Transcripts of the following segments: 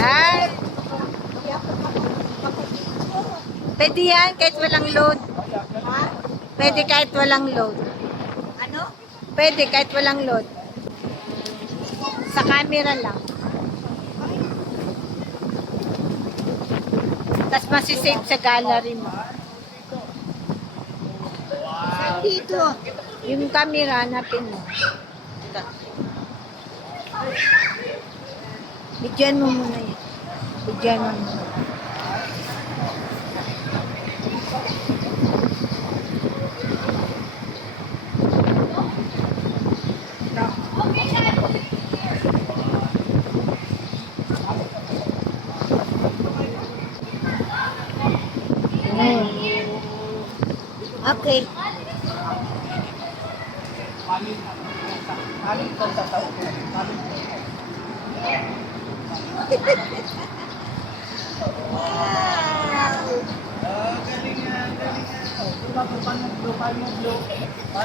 Ay, pwede yan kahit walang load. Pwede kahit walang load. Ano? Pwede kahit walang load. Sa camera lang. Tapos masisave sa gallery mo. Dito. Yung camera, hanapin mo. Bigyan mo muna yan. Bigyan mo muna. Okay.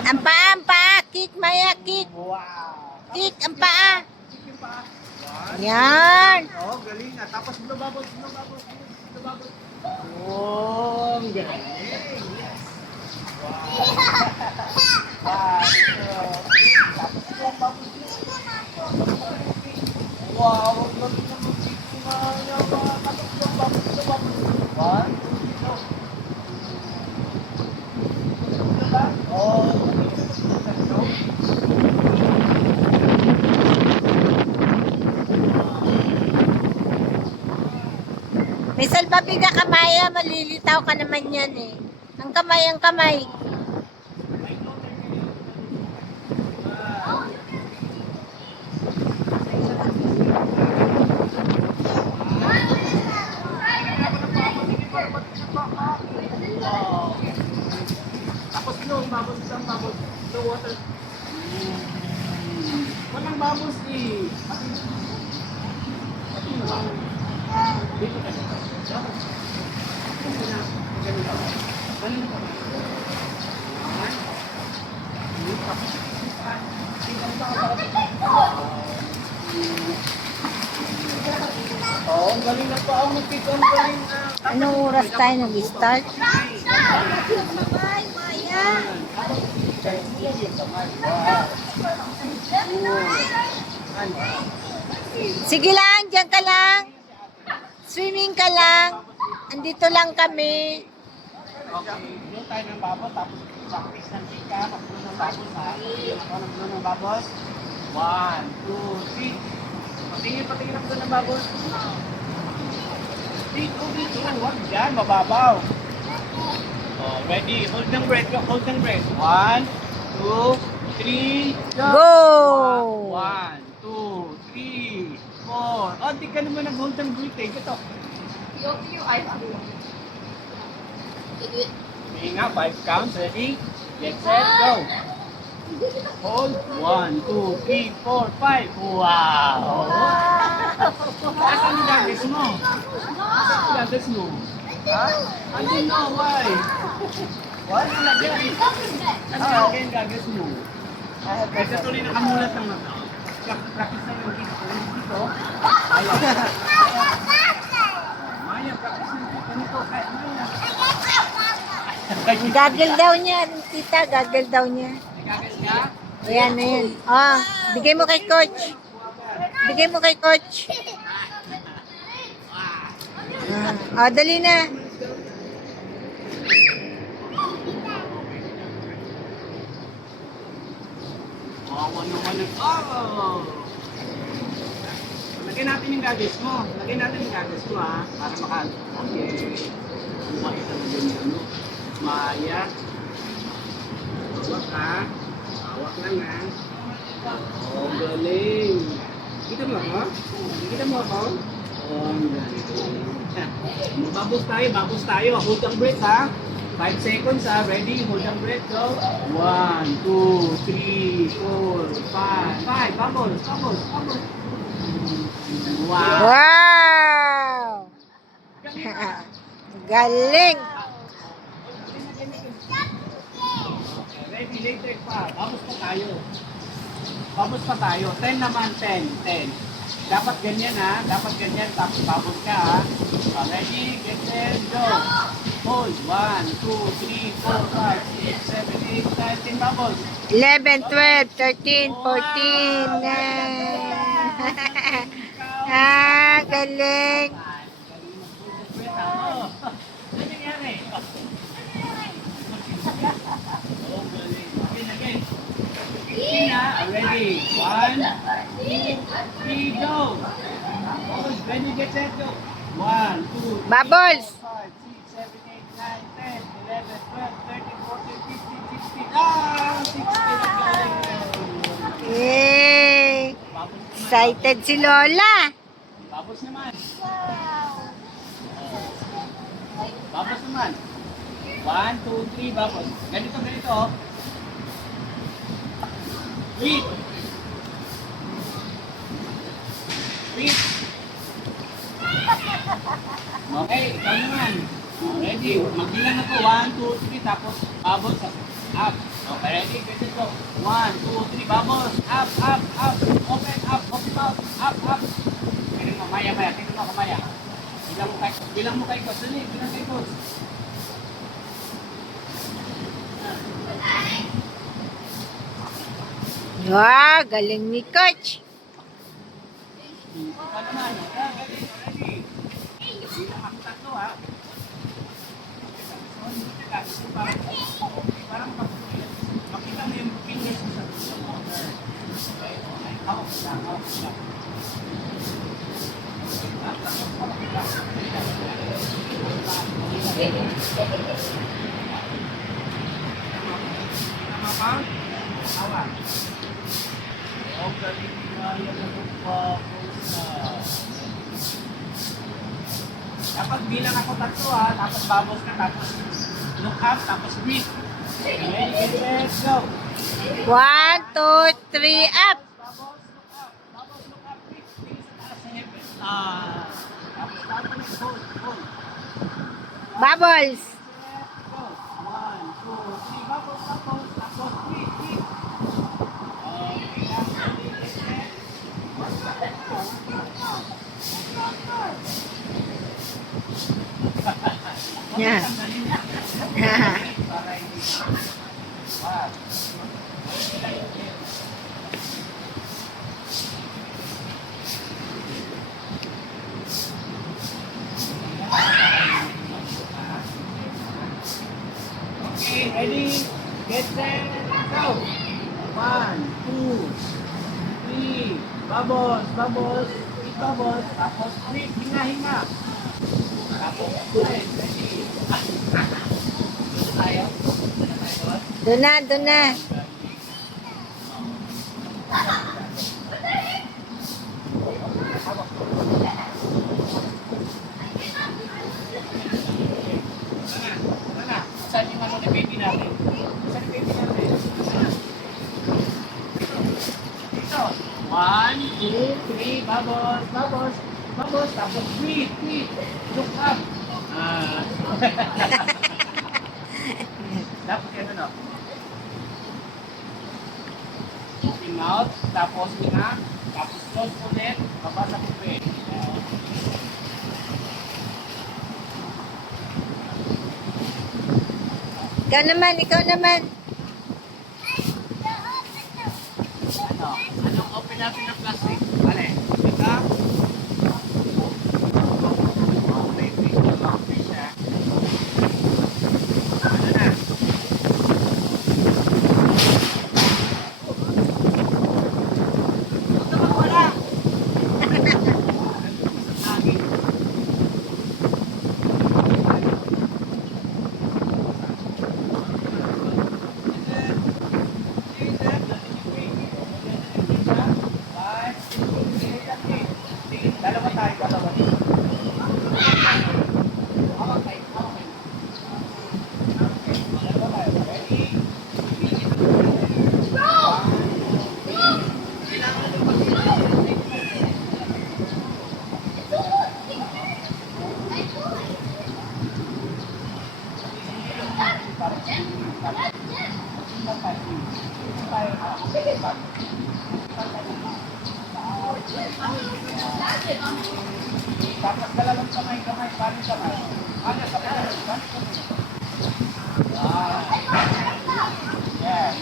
Ang paa, ang paa. Kick, Maya, kick. Kick, ang paa. Yan. Oh, galing nga. Tapos lumabot. Oh, ang galing. Yes. Wow, ang galing naman dito nga niya. One, two. Oh, May salbabig na kamaya, malilitaw ka naman yan eh. Ang kamay, ang kamay. tapos babos isang babos. The water. Walang babos eh. Dito ka. Oh, ang galing na pa ako mag-pick on galing na. Anong oras tayo nag-start? Bye, Maya. Sige lang, dyan ka lang. Swimming ka lang. Andito lang kami. Okay, doon tayo ng babos, tapos practice ng tika, pagbuno ng babos ha. Ako nagbuno ng babos. 1, 2, 3. Patingin ako doon ng babos. Dito, huwag dyan, mababaw. Oh, ready, hold ng breath, hold ng breath. 1, 2, 3, Go! 1, 2, 3, 4. Oh, di ka naman nag-hold ng breath eh. Ito. Hinga, 5 counts, ready? Get set, go! Hold, 1, 2, 3, 4, 5. Wow! Asan yung gagas mo? Asan yung gagas mo? Ha? I don't know why. Why? Ano lagyan? Ano lagyan yung gagas mo? Kasi tuloy nakamulat ng mata. Practice na yung dito. Ayan. Maya, practice na yung dito. Maya. Gagel daw niya, tita, gagel daw niya. Gagas ka? Ayan, ayan. Oh, bigay mo kay coach. Bigay mo kay coach. Oh, dali na. Oh! Lagyan natin yung gagas mo. Lagyan natin yung gagas mo ha. Para makal. Okay. Buhay talaga niya, no? Maya. Hawak ha. Hawak lang ha. Oh, galing. Kita mo ako? Kita mo ako? Oh, ang galing. Babos tayo. Hold ang breath ha. 5 seconds ha. Ready? Hold ang breath. Go. 1, 2, 3, 4, 5. 5. Bubbles. Wow. Wow! Galing! Ready? Later pa. Babos pa tayo. 10 naman. 10. Dapat ganyan ha. Dapat ganyan. Tapos babos ka ha. Ready, get set, go. Hold. 1, 2, 3, 4, 5, 6, 7, 8, 9, 10 bubbles. 11, 12, 13, 14. Ah, galing. Ano nangyari? Oh, galing. Again, again. Again ha. Ready. 1, 2, 3, go. Hold. Ready, get set, go. 1, 2, 3, Bubbles. 4, 5, 6, 7, 8, 9, 10, 11, 12, 13, 14, 15, 16. Ah! 16. Yay! Excited si Lola. Babos naman. Babos naman. 1, 2, 3, babos. Ganito, ganito. Oh. Wait. Wait. Okay, ikaw naman. Ready. Magbilang ako. 1, 2, 3. Tapos babos. Up. Okay, ready. Ganito. 1, 2, 3. Babos. Up, up, up. Open, up. Open up. Up, up. Tingnan mo, maya, maya. Tingnan mo, kamaya. Bilang mo kay Coach. Dali, bilang kay Coach. Wow, galing ni Coach. Ikaw naman. Ready, ready. Bilang ako tatlo, ha. Parang makita mo yung fingers mo sa corner. Okay, okay. Hawak lang, hawak lang. Tama pa? Hawak. Oh, galing nga yan ang focus na. Dapat bilang ako tatlo ha, tapos babos ka, tapos look up, tapos breathe. Okay, get set, go. 1, 2, 3, up. Babos, look up, breathe. Tingin sa taas sa hip. Ah, tapos tapos hold, hold. Bubbles. Set, go. 1, 2, 3, babos, tapos breathe, breathe. Okay, last ready, get set. Yeah. Para hindi. Wow. Okay, ready? Get set, go! 1, 2, 3, bubbles, bubbles, eat bubbles, tapos breathe, hinga, hinga. Tapos breathe, ready? Dito tayo? Dito tayo? Doon na, doon na. Sana, saan yung ano na baby natin? Saan yung baby natin? Dito. 1, 2, 3, bubbles, bubbles, bubbles, tapos breathe, breathe. Look up. Ah. Dapat yan ano? Open out, tapos hinga, tapos close ulit, baba sa pupe. Ikaw naman, ikaw naman. Ano? Anong open natin ng plastic? Ale, ika? Okay, fish na lang, fish ha. Ano na? Huwag ka magwala! Lagi. Dalawa tayo, dalawa. Hawak tayo, hawak tayo. Dalawa tayo, ready? Kailangan mo pag Dapat dalawang kamay, paano kamay? Ano, kamay? Yeah.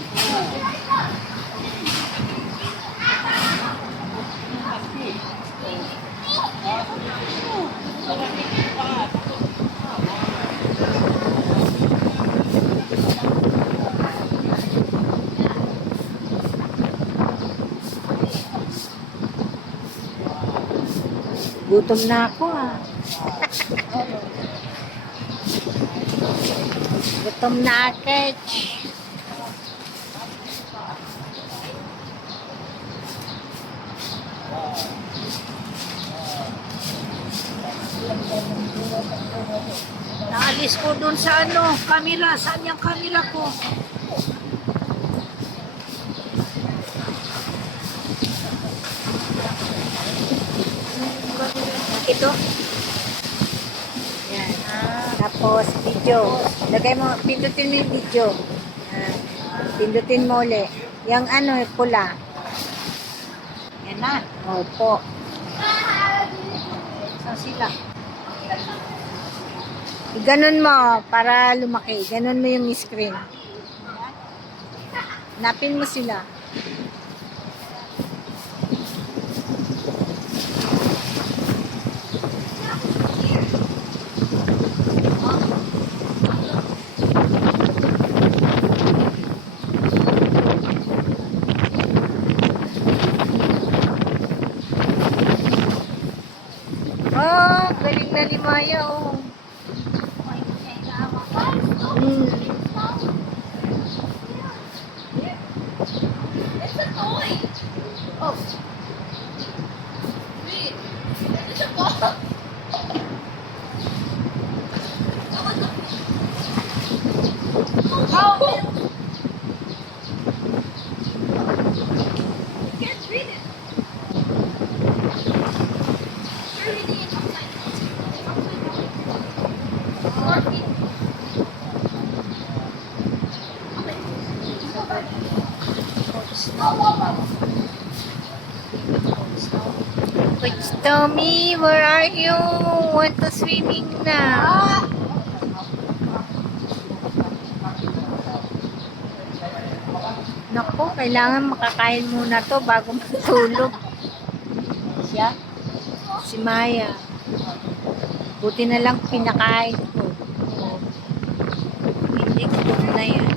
Gutom na ako ah. Gutom na ako. Naalis ko dun sa ano, camera. Saan yung camera ko? Ito? Yan. Tapos video. Lagay mo, pindutin mo yung video. Yan. Pindutin mo ulit. Yung ano, pula. Yan na. Opo. Saan sila? Ganon mo para lumaki. Ganon mo yung screen. Napin mo sila. Oh, galing na ni Maya, oh. Mm. It's a toy. Oh. Wait. It's a ball. How? Can't read it. You're reading it upside down. It's upside down. Marking. Coach Tommy, where are you? Want to swimming na. Naku, kailangan makakain muna to bago matulog. Siya? Si Maya. Buti na lang pinakain ko. Hindi gutom na yan.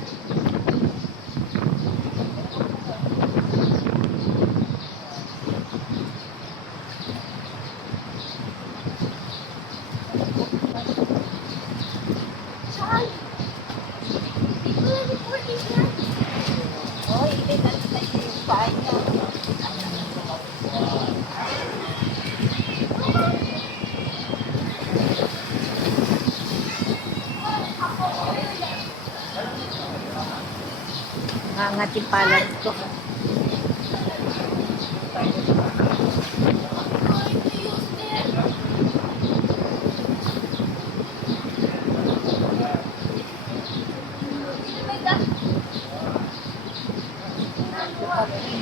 Charlie. People are recording that. Hoy, hindi na tayo yung paa niya. Nangangat yung palad ko.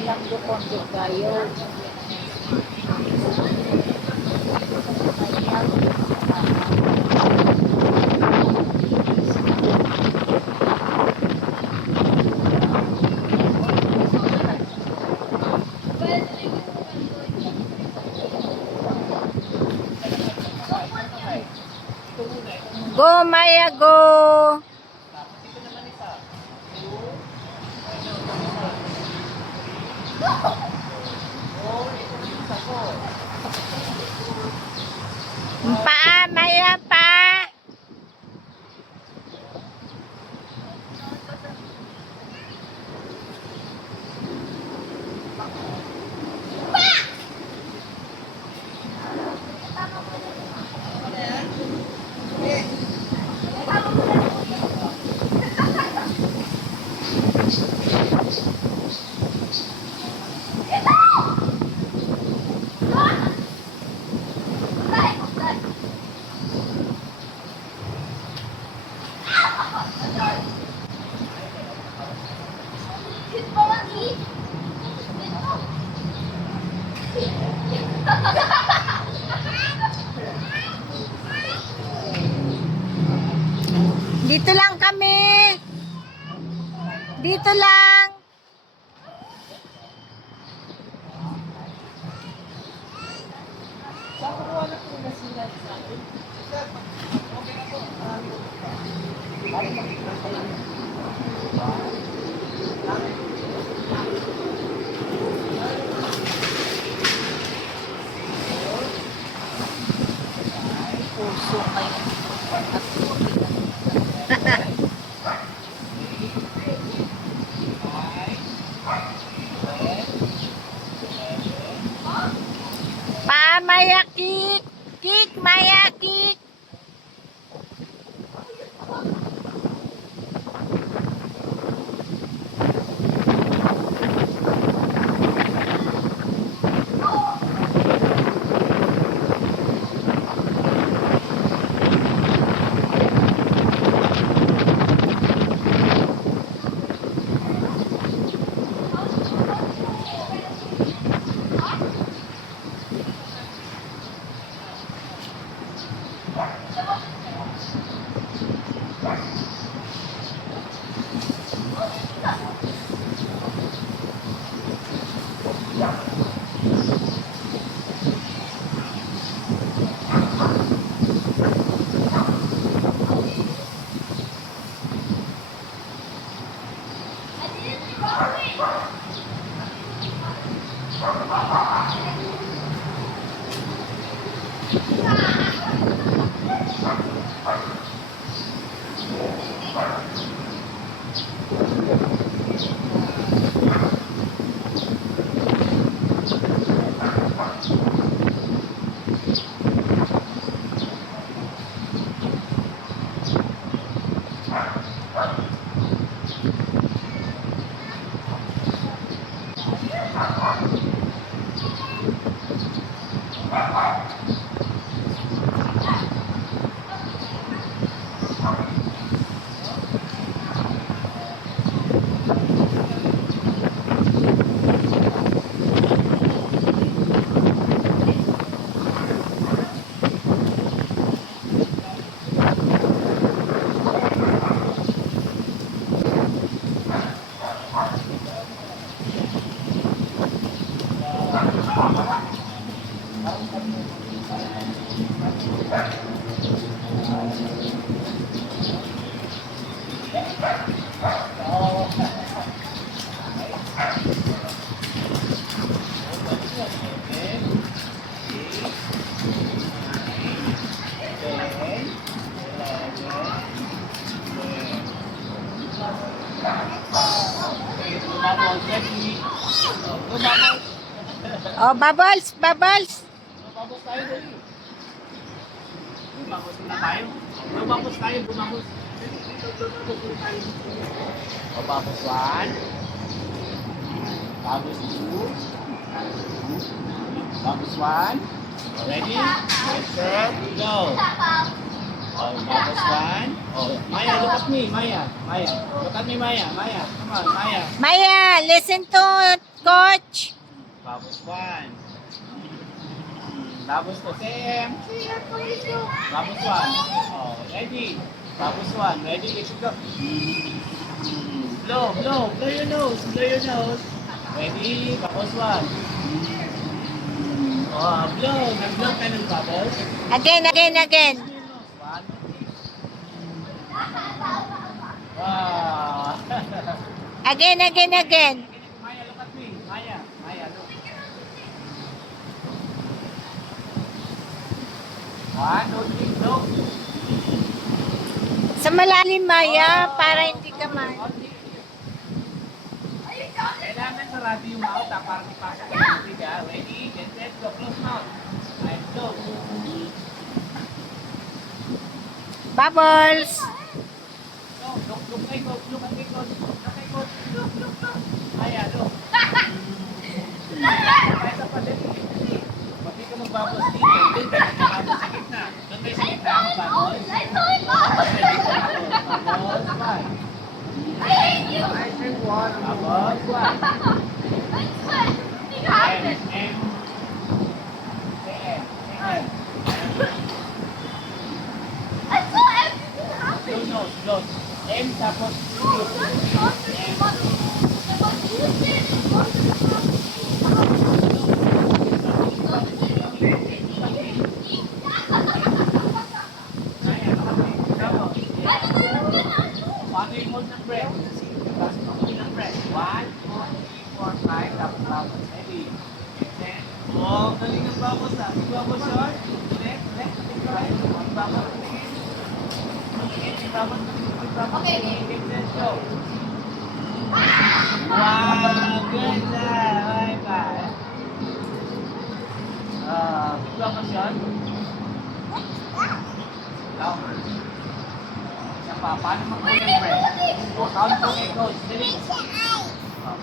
Ilang dukong kayo. Go, Maya, go! Paa, Maya, pa! It's Dito lang kami. Dito lang. Puso kayo. Pa, Maya, kick. Kick, Maya, kick. Oh, bubbles, bubbles. Bumabos tayo dali. Bumabos na tayo. Bumabos tayo, bumabos. Bumabos 1. Bumabos 2. Bumabos 1. Ready? Get set, go. Oh, bumabos 1. Oh, Maya, look at me, Maya. Maya, look at me, Maya. Maya, come on, Maya. Maya, listen to coach. Bubbles 1. Bubbles 2. Sam. Bubbles 1. Oh, ready. Bubbles 1. Ready, let's go. Blow, blow. Blow your nose. Blow your nose. Ready. Bubbles 1. Oh, blow. Nag-blow ka ng bubbles. Again, again, again. One. Wow. Again, again, again. Maya, look at me. Maya. Maya, look. 1, 2, 3, go. Sa malalim, Maya, para hindi ka man. Kailangan sarado yung mouth para ipasok yung tubig ha. Ready? Get set, go. Close mouth. Right, close. Bubbles. Look kay coach. Look at kay coach. Look kay coach. Look. Maya, look. Kaya sa padali. Pati ka magbabos dito. Doon ka magbabos sa gitna. Doon kayo sa gitna magbabos. Babos, bye. Babos, bye. M. Blow nose, blow. right, tapos bubble. Ready? Get set. Oh, galing ng bubble sa. Bubble short. Left, right. Bubble. Bubble. Okay, Get set, go. Wow, good job. Bye-bye. Bubble short. Louder. Isa pa, paano mag-hold breath? Count ko kay coach. Dali.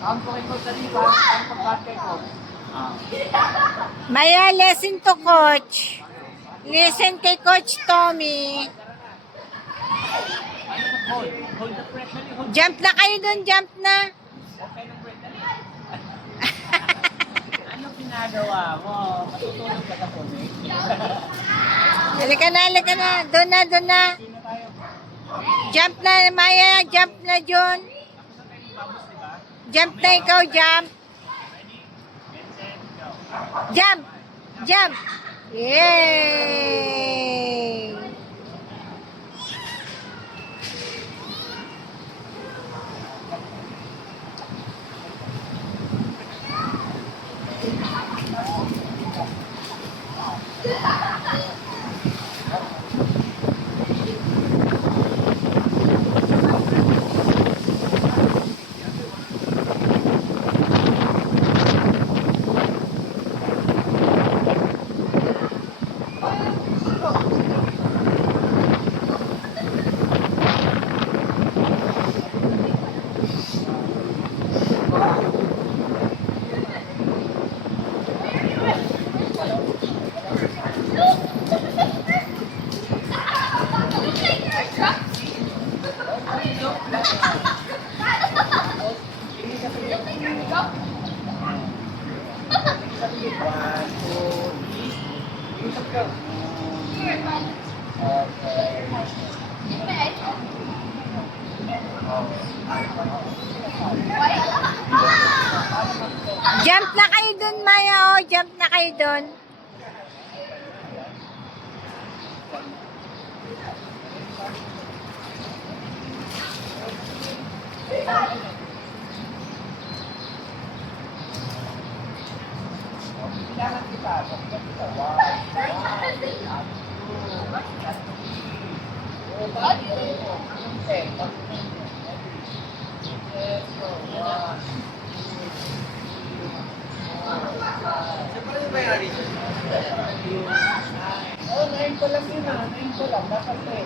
Count ko kay coach. Dali. Paano pag-count kay coach? Maya, listen to coach. Listen kay Coach Tommy. Paano mag-hold? Hold the breath. Dali. Hold. Jump na kayo dun, jump na. Okay ng breath. Dali. Ano ginagawa mo? Matutulog ka na po, eh. Halika na. Doon na. Sino tayo? Jump na, Maya. Jump na, John. Tapos na tayo yung bubbles, diba? Jump na ikaw, jump. Ready? Get set, go. Jump. Yay! One, two, three. Usap ka. Jump na kayo dun, Maya. Oh, jump na kayo dun. Kailangan kita. Oh, 9 pa lang yun ah. 9 pa lang. Dapat 10.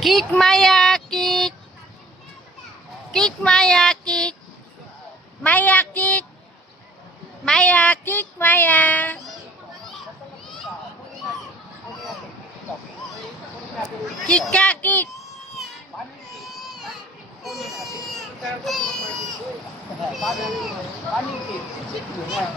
Kick, Maya, kick. Kick, Maya, kick. Maya, kick. Maya, kick, Maya. Kick ka, kick. Paano yung tip mo na?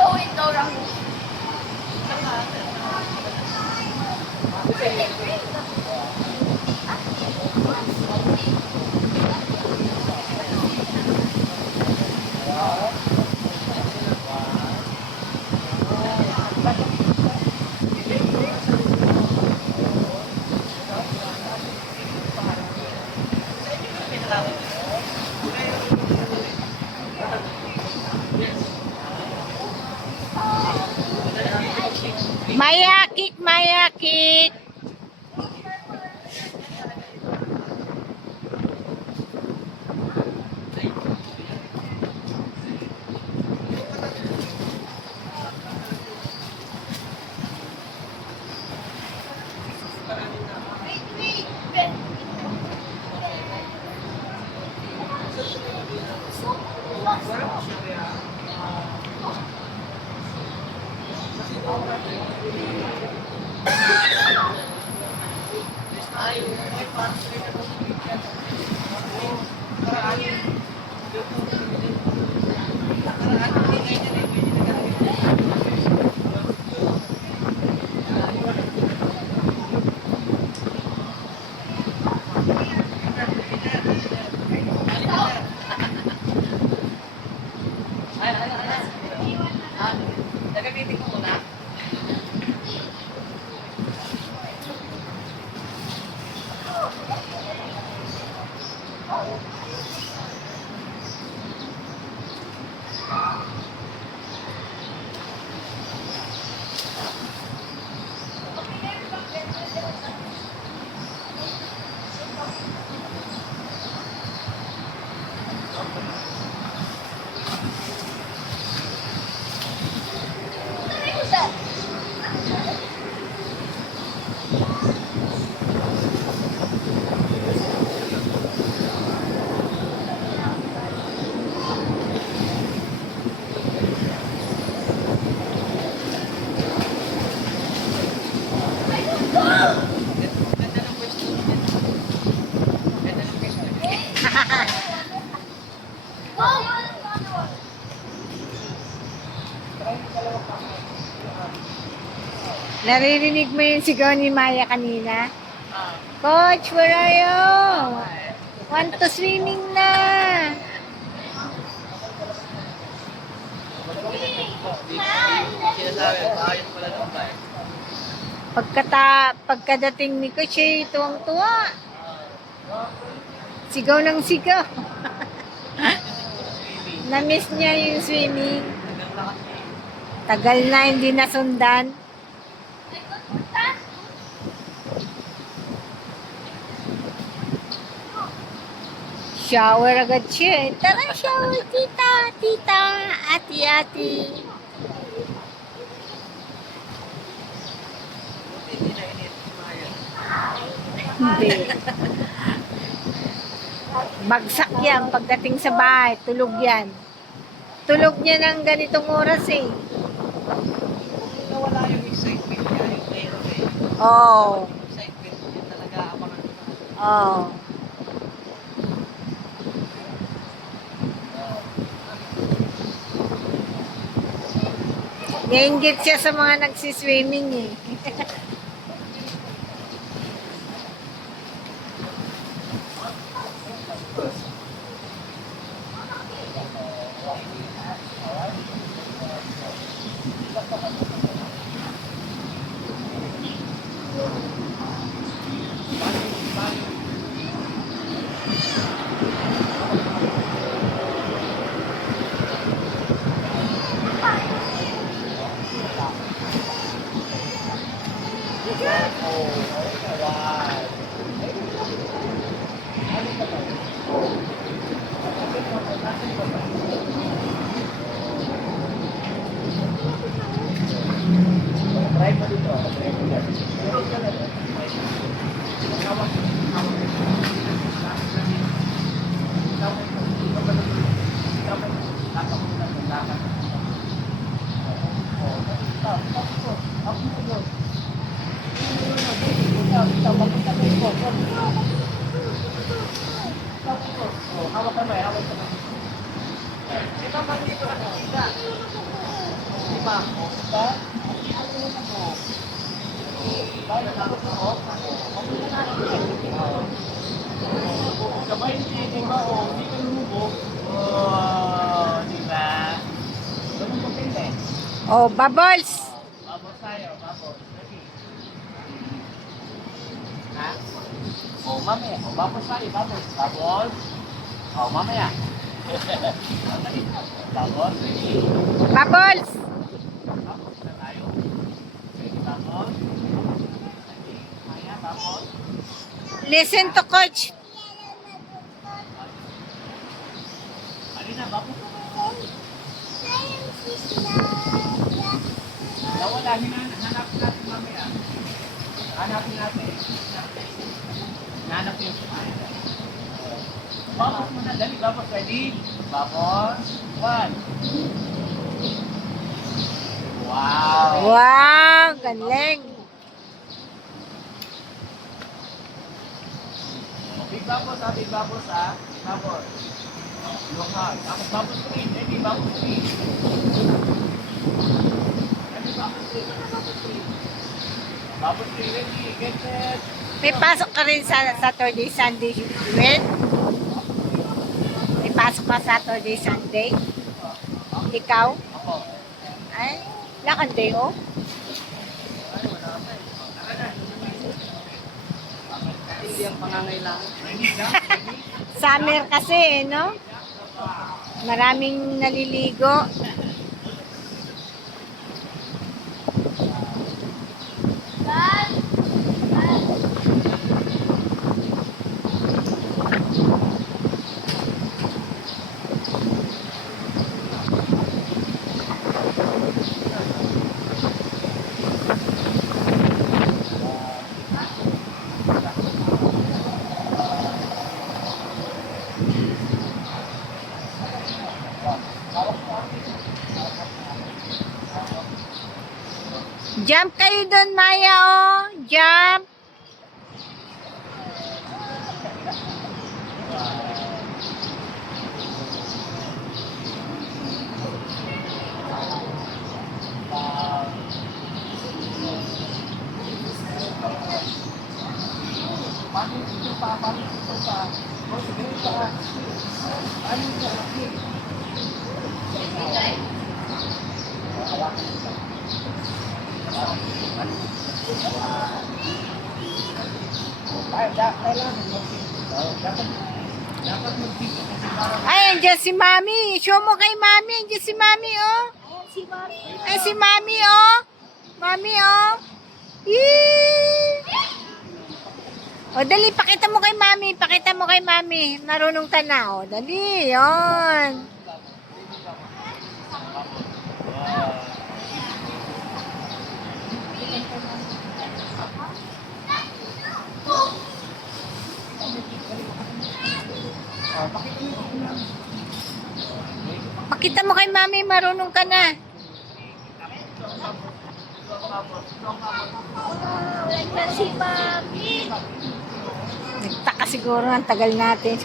Going around. Maya kick, Maya kick. Naririnig mo yung sigaw ni Maya kanina? Coach, where are you? Want to swimming na. Pagkadating ni Coach, tuwang-tuwa. Sigaw ng sigaw. Na-miss niya yung swimming. Tagal na hindi nasundan. Shower agad siya. Tara, shower, tita, tita, ati, ati. Hindi. Bagsak yan pagdating sa bahay. Tulog yan. Tulog niya ng ganitong oras eh. Nawala yung excitement niya, yung ngayon eh. Oo. Excitement niya talaga abangan. Oo. Nainggit siya sa mga nagsiswimming eh. Try mo dito. Hawak ka may, hawak ka may. Ito man dito nakikita. Diba? Diba? Sabay hindi ba o hindi ka lumubog? Oh, di ba? Ganun mo pinte. Oh, bubbles. Babos tayo, babos. Ready? Ha? Oh, mamaya. Oh, babos tayo, babos. Babos. Oh, mamaya. Babos, ready? Bubbles. Babos na tayo. Ready, babos? Ready? Maya, babos. Listen to coach. Alina, babos. Nawala, hanapin natin mamaya. Hanapin natin. Hanap yung kumain. Babos mo na, dali, babos. Ready? Babos. 1. Wow! Wow, galing. Big babos ha, big babos ha. Big babos. Lokal. Tapos babos screen. Ready, babos screen. Ready, babos screen. Babos screen. Babos screen, ready. Get set. May pasok ka rin sa Saturday, Sunday, Will? May pasok ka Saturday, Sunday? Ikaw? Ako. Ay, lakad day off? Hindi ang pangangailangan. Ready, jump. Ready. Summer kasi, no? Maraming naliligo. Jump kayo doon, Maya, oh. Jump. Paano ito pa? Paano ito pa? O, sige pa. Paano ito? Dapat mag-video kasi parang Ay, andyan si Mami. Show mo kay Mami. Andyan si Mami, oh. Si Mami. Ay, si Mami, oh. Mami, oh. Yee! O, dali, pakita mo kay Mami. Pakita mo kay Mami. Marunong ka na, oh. Dali, yon. Pakita mo kay Mami, marunong ka na. Wala si Mami. Nagtaka siguro ang tagal natin.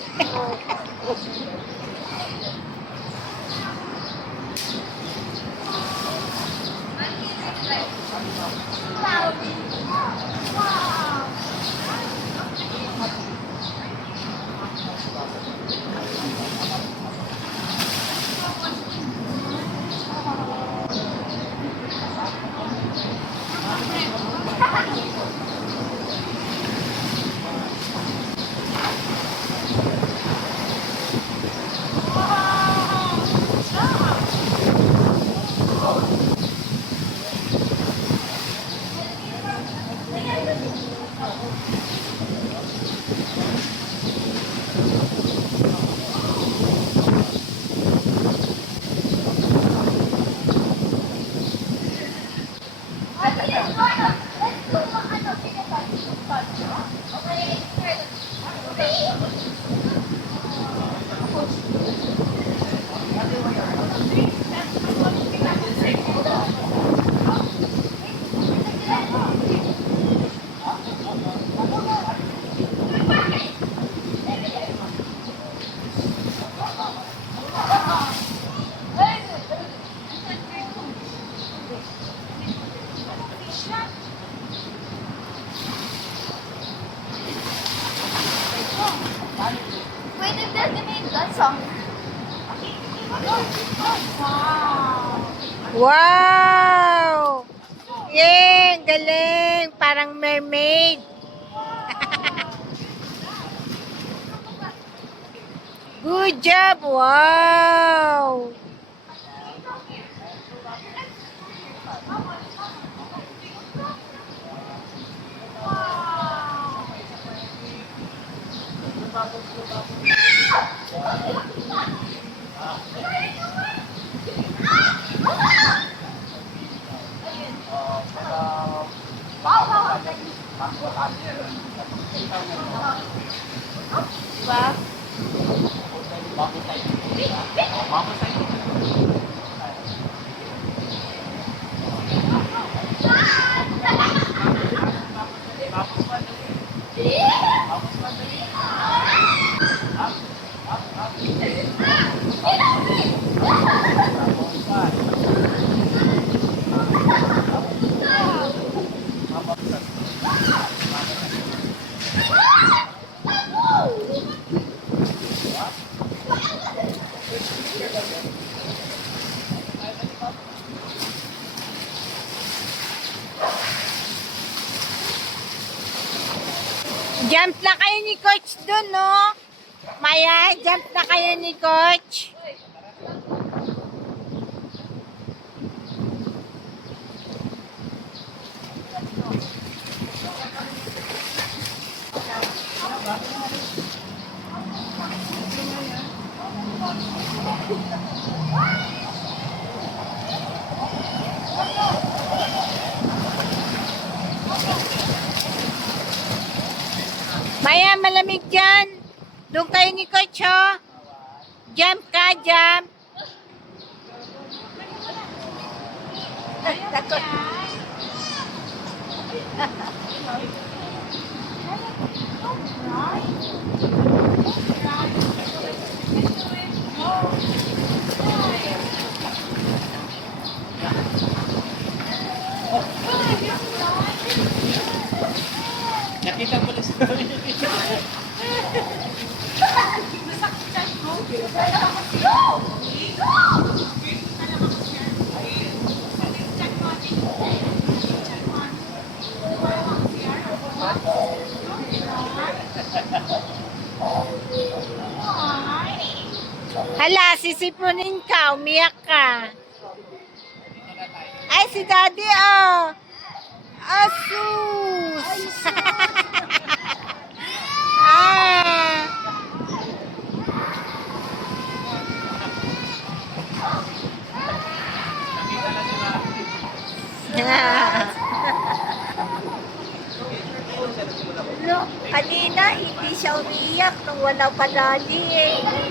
Wait, if there's gonna be that song. Wow. Wow! Yay! Galing! Parang mermaid. Good job! Wow! Diba? Jump na kayo ni Coach dun, no? Maya, jump na kayo ni Coach. Maya, malamig dyan. Doon kayo ni Coach, oh. Jump ka, jump. Takot. Nakita ko lang sa Hala, sisipunin ka, umiyak ka. Ay, si Daddy, oh. Asus! Ah! No, kanina hindi siya umiyak nung wala pa Daddy eh. Huh?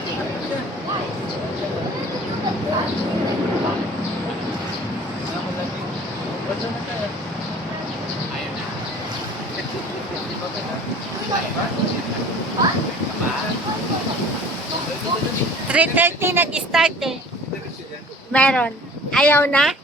3:30 nag-start eh. Meron. Ayaw na?